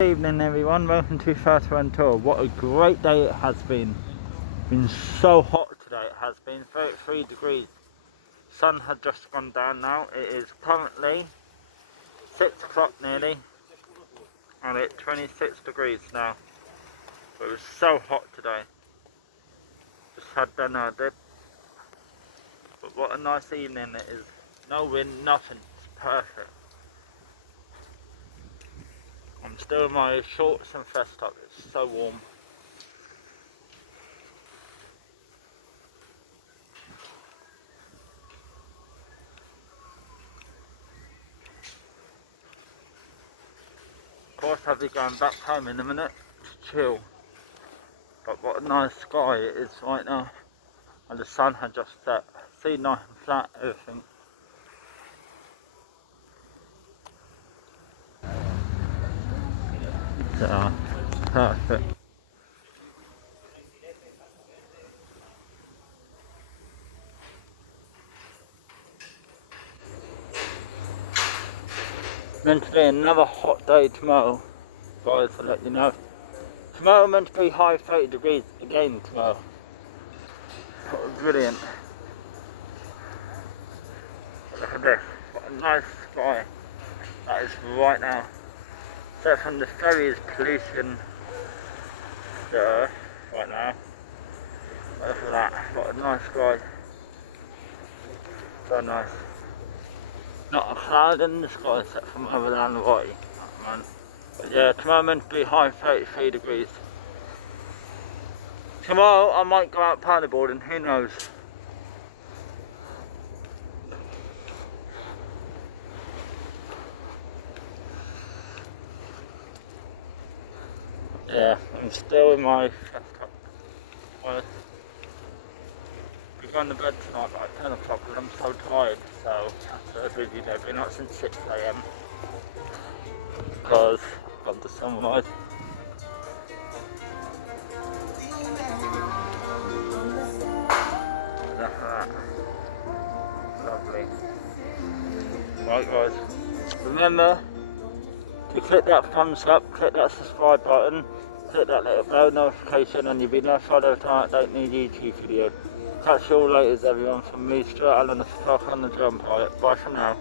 Good evening everyone, welcome to Fuerteventura. What a great day it has been. Been so hot today, it has been 33 degrees. Sun had just gone down now. It is currently 6 o'clock nearly and it's 26 degrees now. It was so hot today. Just had dinner, I did. But what a nice evening it is. No wind, nothing, it's perfect. I'm still in my shorts and vest top, it's so warm. Of course I'll be going back home in a minute to chill. But what a nice sky it is right now. And the sun had just set. See, nice and flat, everything. So, perfect. Meant to be another hot day tomorrow, guys, to let you know. Tomorrow meant to be high 30 degrees again tomorrow. Brilliant. Look at this, what a nice sky that is right now. So from the ferry is pollution the earth right now. Look at that, what a nice sky. So nice. Not a cloud in the sky except from over there on the right. Oh, man. But yeah, tomorrow meant to be high 33 degrees. Tomorrow I might go out paddleboarding, who knows. Yeah, I'm still in my desktop. Well, we're going to bed tonight like 10 o'clock because I'm so tired, so after a busy day, been up since 6 AM because of the sunrise. Look at that. Lovely. Right guys, remember to click that thumbs up, click that subscribe button, click that little bell notification and you'll be notified every time I update new YouTube video. Catch you all later everyone, from me, Stuart Allen, the Stock on the Drum Pilot. Bye for now.